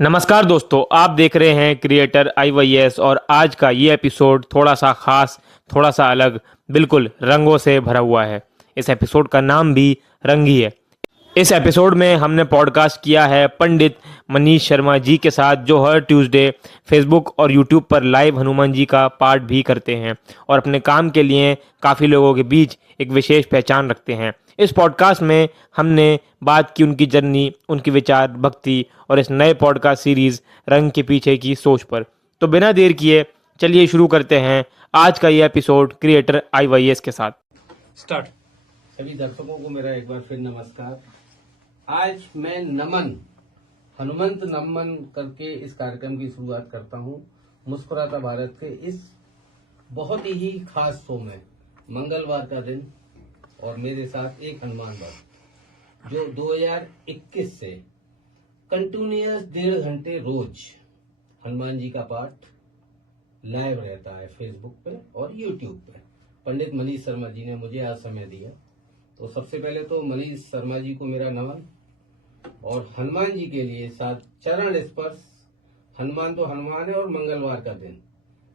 नमस्कार दोस्तों, आप देख रहे हैं क्रिएटर IYS और आज का ये एपिसोड थोड़ा सा खास, थोड़ा सा अलग, बिल्कुल रंगों से भरा हुआ है। इस एपिसोड का नाम भी रंग ही है। इस एपिसोड में हमने पॉडकास्ट किया है पंडित मनीष शर्मा जी के साथ, जो हर ट्यूसडे फेसबुक और यूट्यूब पर लाइव हनुमान जी का पाठ भी करते हैं और अपने काम के लिए काफ़ी लोगों के बीच एक विशेष पहचान रखते हैं। इस पॉडकास्ट में हमने बात की उनकी जर्नी, उनकी विचार, भक्ति और इस नए पॉडकास्ट सीरीज़ रंग के पीछे की सोच पर। तो बिना देर किए चलिए शुरू करते हैं आज का ये एपिसोड क्रिएटर IYS के साथ। स्टार्ट। सभी दर्शकों को मेरा एक बार फिर नमस्कार। आज मैं नमन, हनुमंत नमन करके इस कार्यक्रम की शुरुआत करता हूँ। मुस्कुराता भारत के इस बहुत ही खास शो में मंगलवार का दिन और मेरे साथ एक हनुमान भक्त जो 2021 से कंटिन्यूअस 1.5 घंटे रोज हनुमान जी का पाठ लाइव रहता है फेसबुक पे और यूट्यूब पे। पंडित मनीष शर्मा जी ने मुझे आज समय दिया, तो सबसे पहले तो मनीष शर्मा जी को मेरा नमन। और हनुमान जी के लिए साथ चरण स्पर्श, हनुमान तो हनुमान है और मंगलवार का दिन,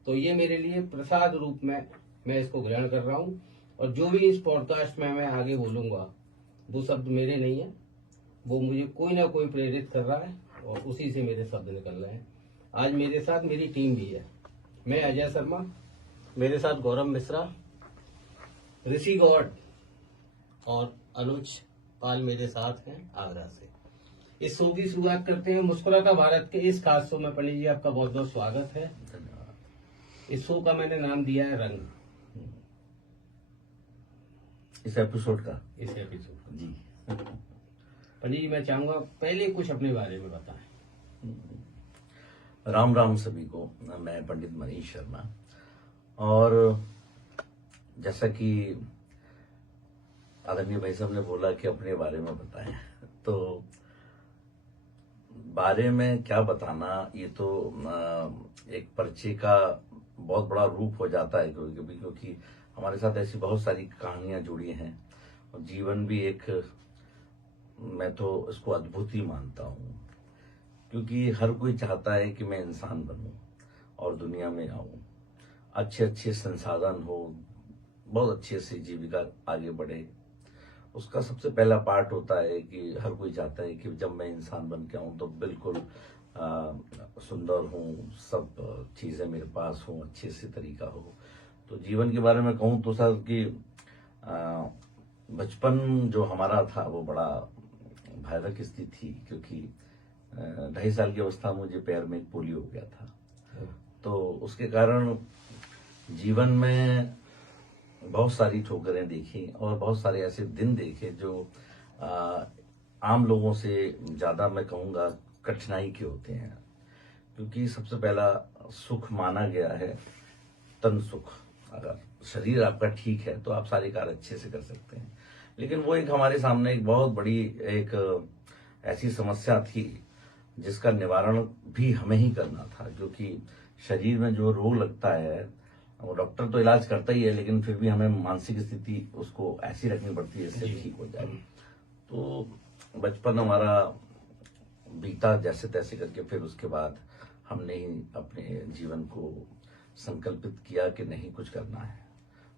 तो ये मेरे लिए प्रसाद रूप में मैं इसको ग्रहण कर रहा हूँ। और जो भी इस पॉडकास्ट में मैं आगे बोलूंगा वो शब्द मेरे नहीं है, वो मुझे कोई ना कोई प्रेरित कर रहा है और उसी से मेरे शब्द निकल रहे हैं। आज मेरे साथ मेरी टीम भी है। मैं अजय शर्मा, मेरे साथ गौरव मिश्रा, ऋषि गौड़ और अनुज पाल मेरे साथ हैं आगरा से। इस शो की शुरुआत करते हैं। मुस्कुराता भारत के इस खास शो में पंडित जी आपका बहुत बहुत स्वागत है। इस शो का मैंने नाम दिया है रंग। इस एपिसोड जी पंडित जी, मैं चाहूंगा पहले कुछ अपने बारे में बताएं। राम राम सभी को। मैं पंडित मनीष शर्मा, और जैसा कि आदरणीय भाई साहब ने बोला कि अपने बारे में बताएं, तो बारे में क्या बताना, ये तो एक परिचय का बहुत बड़ा रूप हो जाता है कभी कभी, क्योंकि हमारे साथ ऐसी बहुत सारी कहानियां जुड़ी हैं और जीवन भी एक, मैं तो इसको अद्भुत ही मानता हूँ, क्योंकि हर कोई चाहता है कि मैं इंसान बनूं और दुनिया में आऊं, अच्छे अच्छे संसाधन हो, बहुत अच्छे से जीविका आगे बढ़े। उसका सबसे पहला पार्ट होता है कि हर कोई चाहता है कि जब मैं इंसान बन के आऊं तो बिल्कुल सुंदर हूं, सब चीजें मेरे पास हो, अच्छे से तरीका हो। तो जीवन के बारे में कहूं तो सर कि बचपन जो हमारा था वो बड़ा भयानक स्थिति थी, क्योंकि 2.5 साल की अवस्था में मुझे पैर में एक पोलियो हो गया था। तो उसके कारण जीवन में बहुत सारी ठोकरें देखी और बहुत सारे ऐसे दिन देखे जो आम लोगों से ज्यादा, मैं कहूँगा, कठिनाई के होते हैं। क्योंकि सबसे पहला सुख माना गया है तन सुख। अगर शरीर आपका ठीक है तो आप सारे कार्य अच्छे से कर सकते हैं, लेकिन वो एक हमारे सामने एक बहुत बड़ी एक ऐसी समस्या थी जिसका निवारण भी हमें ही करना था। क्योंकि शरीर में जो रोग लगता है वो डॉक्टर तो इलाज करता ही है, लेकिन फिर भी हमें मानसिक स्थिति उसको ऐसी रखनी पड़ती है जिससे ठीक हो जाए। तो बचपन हमारा बीता जैसे तैसे करके, फिर उसके बाद हमने ही अपने जीवन को संकल्पित किया कि नहीं, कुछ करना है,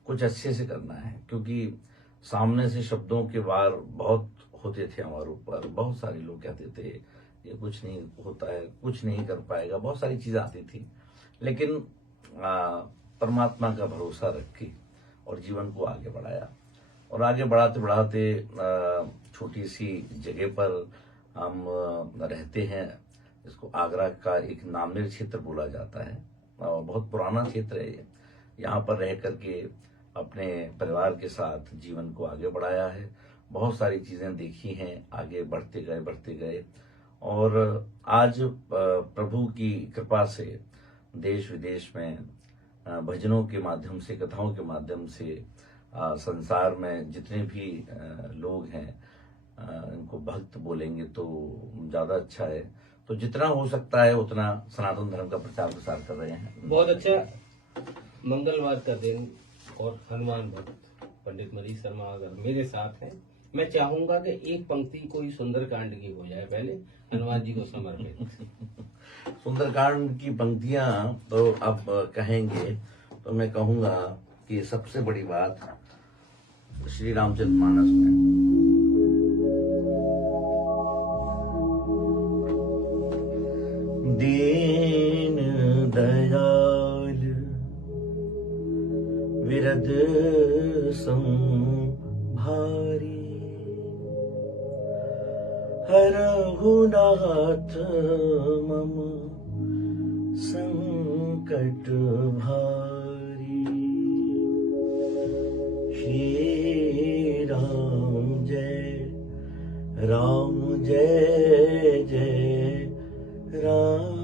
कुछ अच्छे से करना है। क्योंकि सामने से शब्दों के वार बहुत होते थे हमारे ऊपर। बहुत सारे लोग कहते थे ये कुछ नहीं होता है, कुछ नहीं कर पाएगा, बहुत सारी चीजें आती थी। लेकिन परमात्मा का भरोसा रखी और जीवन को आगे बढ़ाया। और आगे बढ़ाते बढ़ाते छोटी सी जगह पर हम रहते हैं, इसको आगरा का एक नामनेर क्षेत्र बोला जाता है और बहुत पुराना क्षेत्र है ये। यहाँ पर रह करके अपने परिवार के साथ जीवन को आगे बढ़ाया है। बहुत सारी चीजें देखी हैं, आगे बढ़ते गए और आज प्रभु की कृपा से देश विदेश में भजनों के माध्यम से, कथाओं के माध्यम से संसार में जितने भी लोग हैं इनको भक्त बोलेंगे तो ज्यादा अच्छा है। तो जितना हो सकता है उतना सनातन धर्म का प्रचार प्रसार कर रहे हैं। बहुत अच्छा। मंगलवार का दिन और हनुमान भक्त पंडित मनीष शर्मा अगर मेरे साथ हैं, मैं चाहूंगा कि एक पंक्ति कोई सुंदरकांड की हो जाए पहले, हनुमान जी को समर्पित। सुंदरकांड की पंक्तियां तो आप कहेंगे तो मैं कहूंगा कि सबसे बड़ी बात श्री रामचरितमानस में दीन दयाल विरद संभारी हरहु नाथ मम संकट भारी। श्री राम जय जय राम,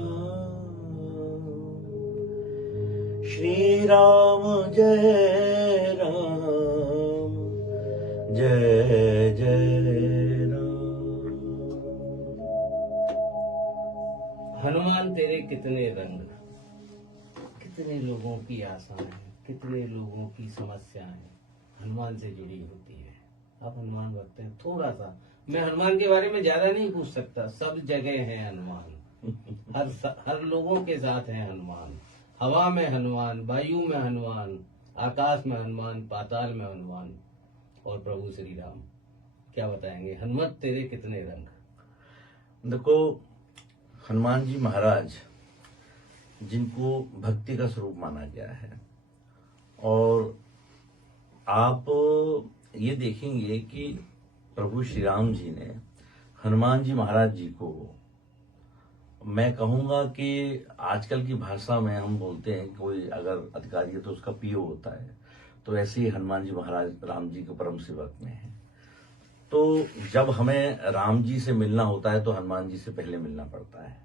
श्री राम जय राम। हनुमान तेरे कितने रंग, कितने लोगों की आशाएं, कितने लोगों की समस्याएं हनुमान से जुड़ी होती है। आप हनुमान भक्त हैं, थोड़ा सा मैं हनुमान के बारे में ज्यादा नहीं पूछ सकता। सब जगह है हनुमान, हर लोगों के साथ है हनुमान। हवा में हनुमान, वायु में हनुमान, आकाश में हनुमान, पाताल में हनुमान, और प्रभु श्री राम। क्या बताएंगे, हनुमत तेरे कितने रंग। देखो, हनुमान जी महाराज जिनको भक्ति का स्वरूप माना गया है, और आप ये देखेंगे कि प्रभु श्री राम जी ने हनुमान जी महाराज जी को, मैं कहूंगा कि आजकल की भाषा में हम बोलते हैं कोई अगर अधिकारी है तो उसका पीओ होता है, तो ऐसे ही हनुमान जी महाराज राम जी के परम सेवक में है। तो जब हमें राम जी से मिलना होता है तो हनुमान जी से पहले मिलना पड़ता है,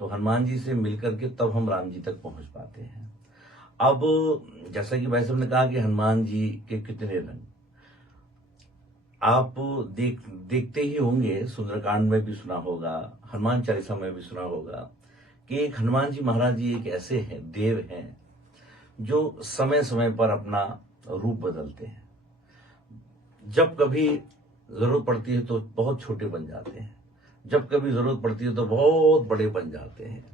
तो हनुमान जी से मिलकर के तब हम राम जी तक पहुंच पाते हैं। अब जैसा कि भाई साहब ने कहा कि हनुमान जी के कितने रंग, आप देखते ही होंगे, सुंदरकांड में भी सुना होगा, हनुमान चालीसा में भी सुना होगा कि एक हनुमान जी महाराज जी एक ऐसे हैं, देव हैं, जो समय समय पर अपना रूप बदलते हैं। जब कभी जरूरत पड़ती है तो बहुत छोटे बन जाते हैं, जब कभी जरूरत पड़ती है तो बहुत बड़े बन जाते हैं।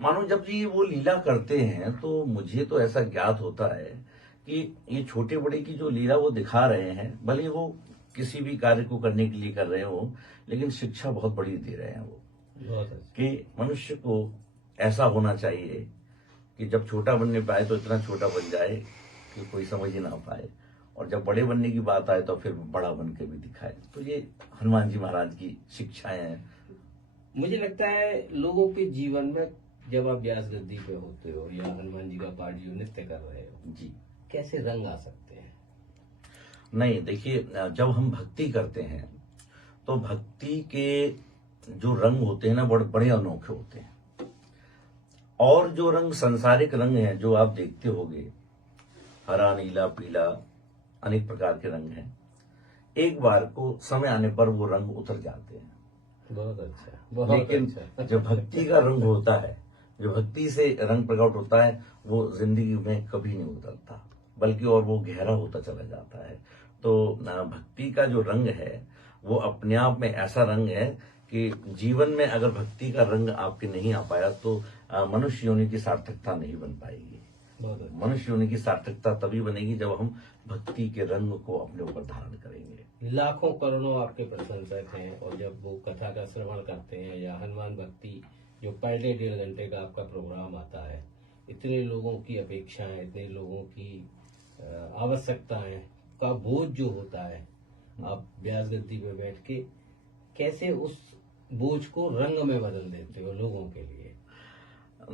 मानो जब जी वो लीला करते हैं तो मुझे तो ऐसा ज्ञात होता है कि ये छोटे बड़े की जो लीला वो दिखा रहे हैं, भले वो किसी भी कार्य को करने के लिए कर रहे हो, लेकिन शिक्षा बहुत बड़ी दे रहे हैं वो, कि मनुष्य को ऐसा होना चाहिए कि जब छोटा बनने पाए तो इतना छोटा बन जाए कि कोई समझ ही ना पाए, और जब बड़े बनने की बात आए तो फिर बड़ा बन के भी दिखाए। तो ये हनुमान जी महाराज की शिक्षाएं हैं। मुझे लगता है लोगों के जीवन में जब आप व्यास गद्दी पे होते हो या हनुमान जी का पाठ जो नृत्य कर रहे हो जी, कैसे रंग आ सकते हैं। नहीं, देखिए, जब हम भक्ति करते हैं तो भक्ति के जो रंग होते हैं ना, बड़े बड़े अनोखे होते हैं। और जो रंग सांसारिक रंग हैं जो आप देखते होंगे, हरा नीला पीला अनेक प्रकार के रंग हैं, एक बार को समय आने पर वो रंग उतर जाते हैं। बहुत अच्छा, लेकिन जो भक्ति का रंग होता है, जो भक्ति से रंग प्रकट होता है, वो जिंदगी में कभी नहीं उतरता, बल्कि और वो गहरा होता चला जाता है। तो भक्ति का जो रंग है वो अपने आप में ऐसा रंग है कि जीवन में अगर भक्ति का रंग आपके नहीं आ पाया तो मनुष्य योनि की सार्थकता नहीं बन पाएगी। मनुष्य योनि की सार्थकता तभी बनेगी जब हम भक्ति के रंग को अपने ऊपर धारण करेंगे। लाखों करोड़ों आपके प्रशंसक हैं, और जब वो कथा का श्रवण करते हैं या हनुमान भक्ति जो पर डे 1.5 घंटे का आपका प्रोग्राम आता है, इतने लोगों की अपेक्षाएं, इतने लोगों की आवश्यकताएं का बोझ जो होता है, आप व्यास गद्दी पे बैठ के कैसे उस बोझ को रंग में बदल देते हो लोगों के लिए।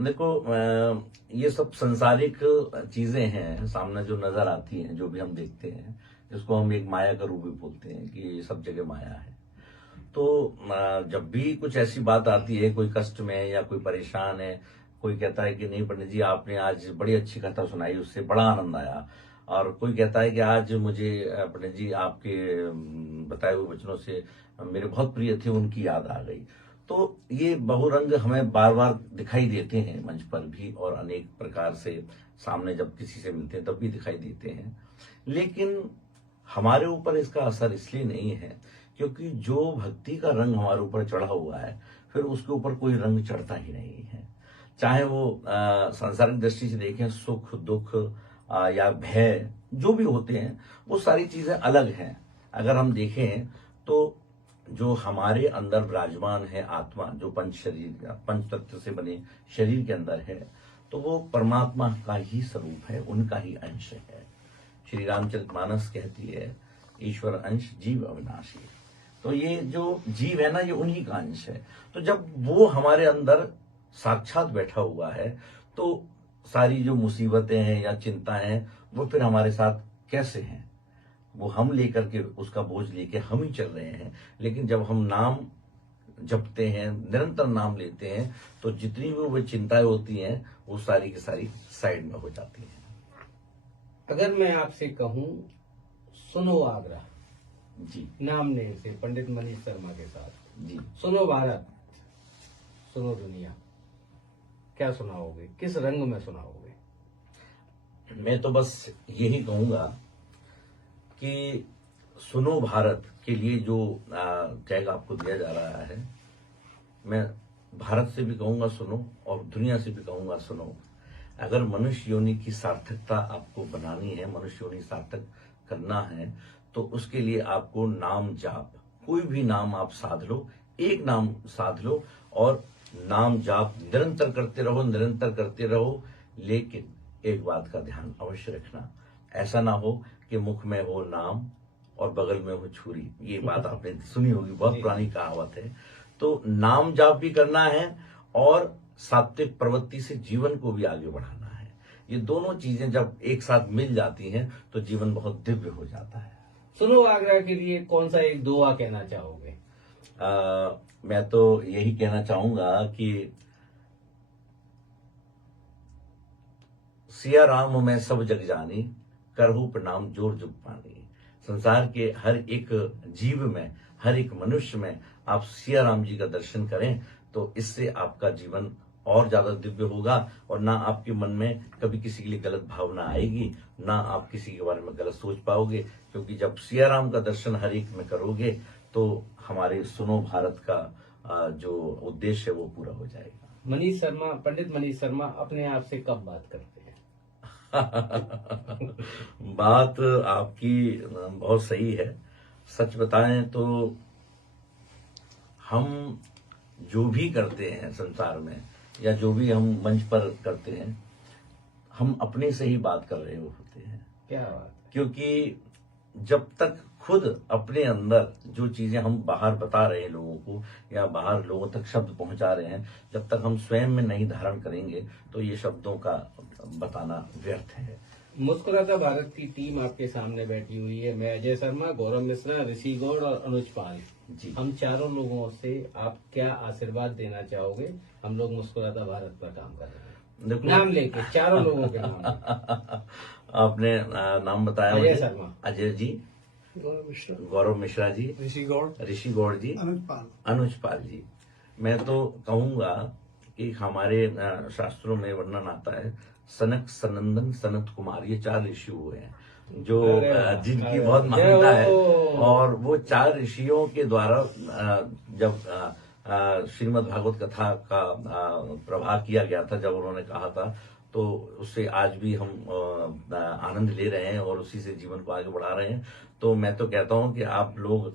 देखो, ये सब संसारिक चीजें हैं सामने जो नजर आती हैं, जो भी हम देखते हैं, जिसको हम एक माया का रूप भी बोलते हैं कि ये सब जगह माया है। तो जब भी कुछ ऐसी बात आती है, कोई कष्ट में है या कोई परेशान है, कोई कहता है कि नहीं पंडित जी आपने आज बड़ी अच्छी कथा सुनाई, उससे बड़ा आनंद आया, और कोई कहता है कि आज मुझे पंडित जी आपके बताए हुए वचनों से मेरे बहुत प्रिय थे, उनकी याद आ गई। तो ये बहुरंग हमें बार बार दिखाई देते हैं मंच पर भी, और अनेक प्रकार से सामने जब किसी से मिलते हैं तब भी दिखाई देते हैं। लेकिन हमारे ऊपर इसका असर इसलिए नहीं है क्योंकि जो भक्ति का रंग हमारे ऊपर चढ़ा हुआ है फिर उसके ऊपर कोई रंग चढ़ता ही नहीं है। चाहे वो सांसारिक दृष्टि से देखें, सुख दुख या भय जो भी होते हैं वो सारी चीजें अलग हैं। अगर हम देखें तो जो हमारे अंदर विराजमान है आत्मा, जो पंच तत्व से बने शरीर के अंदर है, तो वो परमात्मा का ही स्वरूप है, उनका ही अंश है। श्री रामचरितमानस कहती है ईश्वर अंश जीव अविनाशी। तो ये जो जीव है ना, ये उन्हीं का अंश है। तो जब वो हमारे अंदर साक्षात बैठा हुआ है तो सारी जो मुसीबतें हैं या चिंताएं हैं वो फिर हमारे साथ कैसे हैं, वो हम लेकर के उसका बोझ लेके हम ही चल रहे हैं। लेकिन जब हम नाम जपते हैं, निरंतर नाम लेते हैं, तो जितनी भी वो चिंताएं होती हैं वो सारी की सारी साइड में हो जाती हैं। अगर मैं आपसे कहूं सुनो आगरा जी नाम लेने से पंडित मनीष शर्मा के साथ, जी सुनो भारत, सुनो दुनिया, क्या सुनाओगे, किस रंग में सुनाओगे? मैं तो बस यही कहूंगा कि सुनो भारत के लिए जो टैग आपको दिया जा रहा है, मैं भारत से भी कहूंगा सुनो और दुनिया से भी कहूंगा सुनो। अगर मनुष्य योनि की सार्थकता आपको बनानी है, मनुष्य योनि सार्थक करना है, तो उसके लिए आपको नाम जाप, कोई भी नाम आप साध लो, एक नाम साध लो और नाम जाप निरंतर करते रहो, निरंतर करते रहो। लेकिन एक बात का ध्यान अवश्य रखना, ऐसा ना हो कि मुख में हो नाम और बगल में हो छुरी। ये बात आपने सुनी होगी, बहुत पुरानी कहावत है। तो नाम जाप भी करना है और सात्विक प्रवृत्ति से जीवन को भी आगे बढ़ाना है। ये दोनों चीजें जब एक साथ मिल जाती हैं तो जीवन बहुत दिव्य हो जाता है। सुनो आगरा के लिए कौन सा एक दुआ कहना चाहोगे? मैं तो यही कहना चाहूंगा कि सिया राम मैं सब जग जानी, करहु प्रणाम जोर जुग पानी। संसार के हर एक जीव में, हर एक मनुष्य में आप सिया राम जी का दर्शन करें तो इससे आपका जीवन और ज्यादा दिव्य होगा और ना आपके मन में कभी किसी के लिए गलत भावना आएगी, ना आप किसी के बारे में गलत सोच पाओगे। क्योंकि जब सिया राम का दर्शन हर एक में करोगे तो हमारे सुनो भारत का जो उद्देश्य है वो पूरा हो जाएगा। मनीष शर्मा, पंडित मनीष शर्मा अपने आप से कब बात करते हैं? बात आपकी बहुत सही है। सच बताएं तो हम जो भी करते हैं संसार में या जो भी हम मंच पर करते हैं, हम अपने से ही बात कर रहे होते हैं। क्या बात? क्योंकि जब तक खुद अपने अंदर जो चीजें हम बाहर बता रहे हैं लोगों को या बाहर लोगों तक शब्द पहुंचा रहे हैं, जब तक हम स्वयं में नहीं धारण करेंगे तो ये शब्दों का बताना व्यर्थ है। मुस्कुराता भारत की टीम आपके सामने बैठी हुई है। मैं अजय शर्मा, गौरव मिश्रा, ऋषि गौड़ और अनुज पाल जी। हम चारों लोगों से आप क्या आशीर्वाद देना चाहोगे? हम लोग मुस्कुराता भारत पर काम कर रहे हैं। देखो, नाम लेके चारों लोगों के नाम। आपने नाम बताया अजय मुझे। शर्मा, अजय जी, गौरव मिश्रा जी, ऋषि गौड़ जी, अनुज पाल जी। मैं तो कहूंगा कि हमारे शास्त्रों में वर्णन आता है सनक, सनंदन, सनत कुमार, ये 4 ऋषि हुए हैं जो जिनकी बहुत मान्यता है। और वो 4 ऋषियों के द्वारा जब श्रीमद् भागवत कथा का प्रभाव किया गया था, जब उन्होंने कहा था, तो उससे आज भी हम आनंद ले रहे हैं और उसी से जीवन को आगे बढ़ा रहे हैं। तो मैं तो कहता हूं कि आप लोग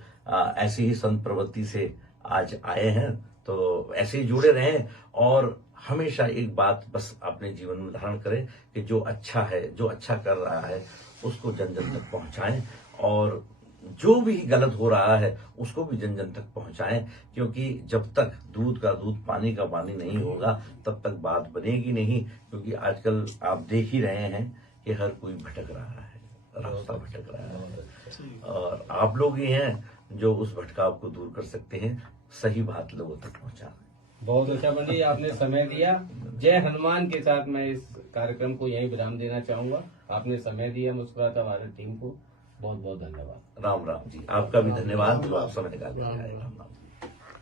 ऐसी ही संत प्रवृत्ति से आज आए हैं तो ऐसे ही जुड़े रहें और हमेशा एक बात बस अपने जीवन में धारण करें कि जो अच्छा है, जो अच्छा कर रहा है उसको जन जन तक पहुंचाएं और जो भी गलत हो रहा है उसको भी जन जन तक पहुंचाएं। क्योंकि जब तक दूध का दूध, पानी का पानी नहीं होगा तब तक बात बनेगी नहीं। क्योंकि आजकल आप देख ही रहे हैं कि हर कोई भटक रहा है, रास्ता भटक रहा है और आप लोग ही हैं जो उस भटकाव को दूर कर सकते हैं, सही बात लोगों तक पहुंचाएं। बहुत अच्छा पंडित, आपने समय दिया। जय हनुमान के साथ मैं इस कार्यक्रम को यहीं विराम देना चाहूंगा। आपने समय दिया मुस्कुराता भारत टीम को, बहुत बहुत धन्यवाद। राम राम जी, आपका भी धन्यवाद जो आप समय निकाल के आए। राम राम।